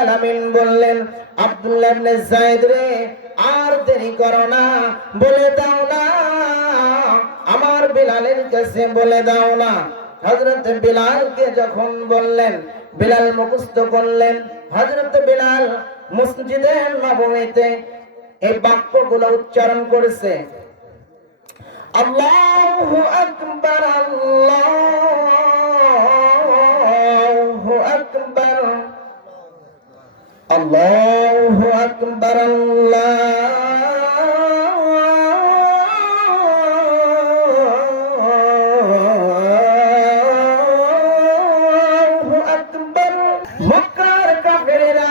আলামিন বললেন, আব্দুল্লাহ ইবনে যায়েদ রে, আর দেরি করো না, বলে দাও না। আমার বিলালের কাছে বলে দাও না। হযরত বিলালকে যখন বললেন, বিলাল মুখস্থ করলেন, হযরত বিলাল মসজিদে নবমীতে এই বাক্যগুলো উচ্চারণ করেছে, আল্লাহু আকবার আল্লাহু আকবার আল্লাহু আকবার। মক্কার কাফেরেরা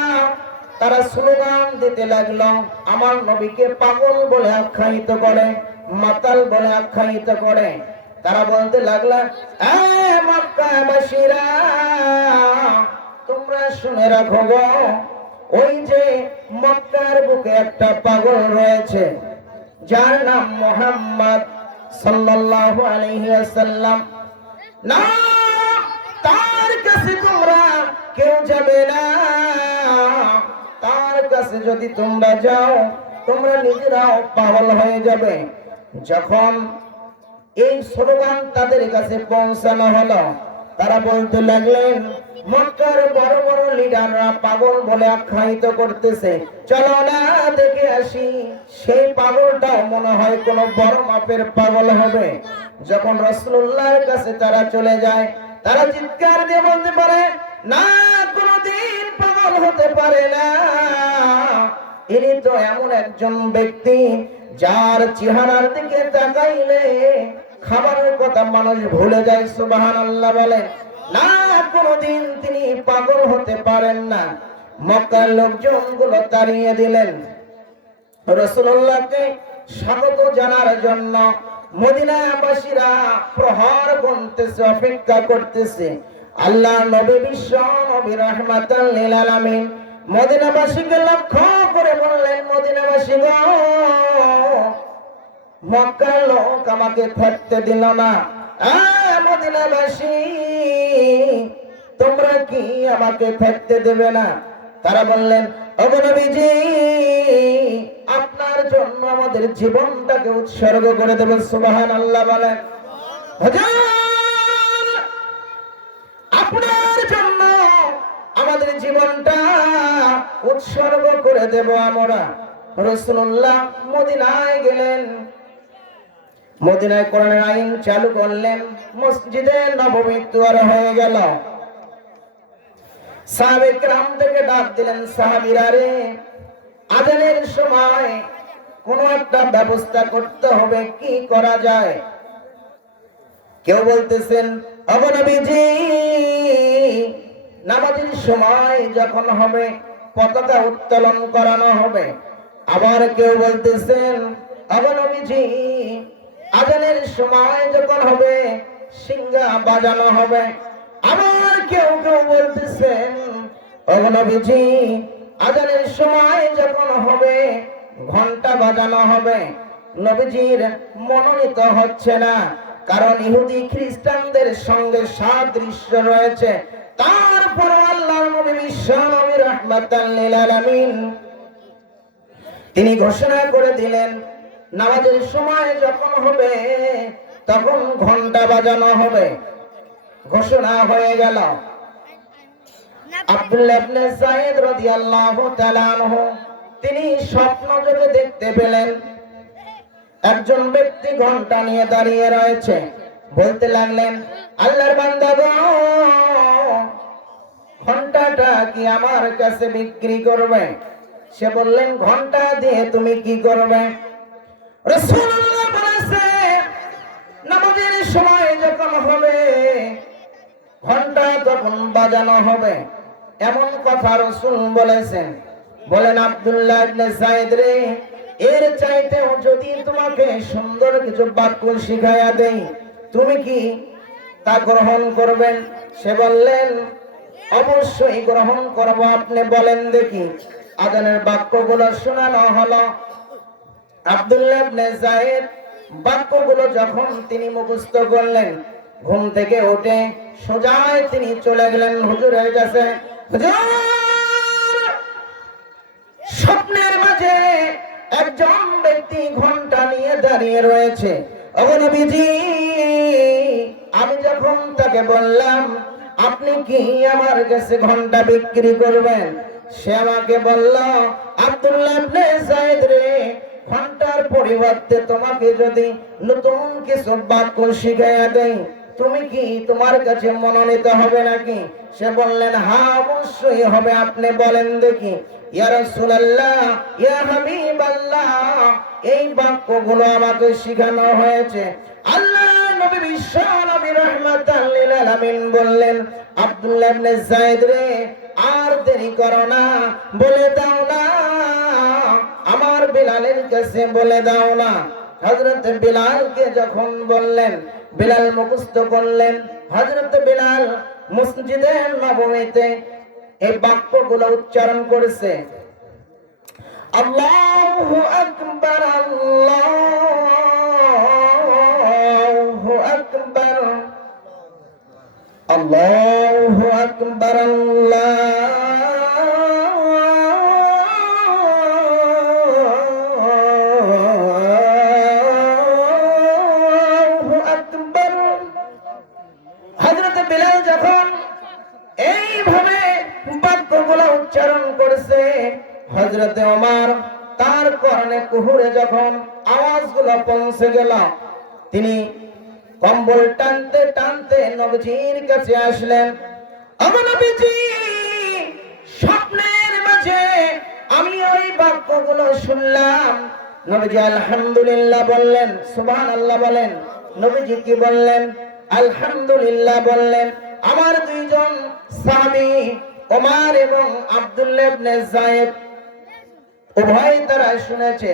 তারা স্লোগান দিতে লাগল, আমার নবীকে পাগল বলে আখ্যায়িত করে, মাতাল বলে আখ্যায়িত করে। তারা বলতে লাগলা, "এ মক্কাবাসীরা, তোমরা শুনে রাখো গো ওই যে মক্কার বুকে একটা পাগল রয়েছে, যার নাম মোহাম্মদ সাল্লাল্লাহু আলাইহি ওয়াসাল্লাম। না, তার কাছে তোমরা কেউ যাবে না। তার কাছে যদি তোমরা যাও, তোমরা নিজেরাও পাগল হয়ে যাবে। যখন এই স্লোগান তাদের কাছে পৌঁছানো হলো, তারা বলতে লাগলেন মক্কার বড় বড় লিডাররা পাগল বলে আখ্যায়িত করতেছে। চলো না দেখে আসি, সেই পাগলটাও মনে হয় কোনো বড় মাপের পাগল হবে। যখন রসুল্লাহর কাছে তারা চলে যায়, তারা চিৎকার দিয়ে বলতে পারে, না, কোনোদিন পাগল হতে পারে না। ইনি তো এমন একজন ব্যক্তি, যার চেহারার দিকে তাকাইলে খাবারের কথা মানুষ ভুলে যায় সুবাহান আল্লাহ বলে। তিনি পাগল হতে পারেন না। মক্কার লোকজনগুলো তাড়িয়ে দিলেন। রসুল্লাহকে স্বাগত জানার জন্য মদিনাবাসীরা গুনতেছে অপেক্ষা করতেছে। আল্লাহ নবী বিশ্ব, নবী মদিনাবাসীকে লক্ষ্য করে বললেন, মদিনাবাসী গো, মক্কার লোক আমাকে থাকতে দিল না। মদিনাবাসী তোমরা কি আমাকে থাকতে দেবে না? তারা বললেন অবনবীজি আপনার জন্য আমাদের জীবনটাকে উৎসর্গ করে দেবেন। সুবাহান আল্লাহ বলেন আপনার জন্য আমাদের জীবনটা উৎসর্গ করে দেব আমরা। রসুল্লাহ মদিনায় গেলেন। মদিনায় কোরআনের আইন চালু করলেন। মসজিদে নবমৃত্যু আর হয়ে গেল। সাহাবে গ্রাম থেকে ডাক দিলেন, সাহাবিরা রে, আজানের সময় কোন একটা ব্যবস্থা করতে হবে, কি করা যায়? কেউ বলতেছেন অবনবীজি নামাজের সময় যখন হবে, পতাকা উত্তোলন করানো হবে। আবার কেউ বলতেছেন অবনবীজি আজানের সময় যখন হবে সিঙ্গা বাজানো হবে। আবার কেউ কেউ বলতেছেন অবনবীজি আজানের সময় যখন হবে ঘণ্টা বাজানো হবে, নবীজির মনোনীত হচ্ছে না। কারণ ইহুদি খ্রিস্টানদের সঙ্গে সাদৃশ্য রয়েছে। তারপর তিনি ঘোষণা করে দিলেন, নামাজের সময় যখন হবে, তখন ঘণ্টা বাজানো হবে। ঘোষণা হয়ে গেল। তিনি স্বপ্ন যোগে দেখতে পেলেন, একজন ব্যক্তি ঘণ্টা নিয়ে দাঁড়িয়ে রয়েছে। বলতে লাগলেন, আল্লাহর বান্দা ঘন্টাটা কি আমার কাছে বিক্রি করবে? সে বললেন, ঘণ্টা দিয়ে তুমি কি করবে? রাসূলুল্লাহ বলেছে নামাজের সময় যখন হবে ঘণ্টা তখন বাজানো হবে। এমন কথা রসুল বলেছেন। বলেন আব্দুল্লাহ ইবনে রে, এর যদি তোমাকে সুন্দর কিছু বাক্য শিখাইয়া দেই, তুমি কি তা গ্রহণ করবেন? সে বললেন, অবশ্যই গ্রহণ করব, আপনি বলেন দেখি। আজানের বাক্যগুলো শোনানো হলো। আব্দুল্লাহ ইবনে যায়েদ বাক্যগুলো যখন তিনি মুখস্থ করলেন ঘুম থেকে উঠে সোজায় তিনি চলে গেলেন হুজুরের কাছে। স্বপ্নের মাঝে একজন ব্যক্তি ঘণ্টা নিয়ে দাঁড়িয়ে রয়েছে। আমি যখন তাকে বললাম, আপনি কি আমার কাছে ঘণ্টা বিক্রি করবেন? সে আমাকে বলল, আব্দুল্লাহ রে ঘণ্টার পরিবর্তে তোমাকে যদি নতুন কিছু বাক্য শিখাইয়া দেই তুমি কি তোমার কাছে মনোনীত হবে নাকি? সে বললেন, হা, অবশ্যই হবে। আপনি বলেন, দেখি। এই বাক্যগুলো আমাকে শিখানো হয়েছে। আল্লাহ নবী বিশ্ব নবী বললেন, আব্দুল্লাহ ইবনে রে, আর দেরি করো না, বলে দাও না। আমার বিলালের কাছে বলে দাও না। হযরত বিলালকে যখন বললেন বিলাল মুখস্থ করলেন। হযরত বিলাল মসজিদে নববীতে এই বাক্যগুলো উচ্চারণ করেছে। আল্লাহু আকবার আল্লাহু আকবার আল্লাহু আকবার, আল্লাহু বিলাল যখন এইভাবে বাক্যগুলো উচ্চারণ করেছে ওমর তার কর্ণে কুহুরে যখন আওয়াজগুলো পৌঁছে গেল, তিনি কম্বল টানতে টানতে নবজির কাছে আসলেন, আমার স্বপ্নের মাঝে আমি ওই বাক্যগুলো শুনলাম। নবীজি আলহামদুলিল্লাহ বললেন, সুবহানাল্লাহ বলেন। নবীজি কি বললেন আলহামদুলিল্লাহ বললেন আমার দুইজন স্বামী ওমার এবং আব্দুল্লাহ ইবনে উভয় তারা শুনেছে।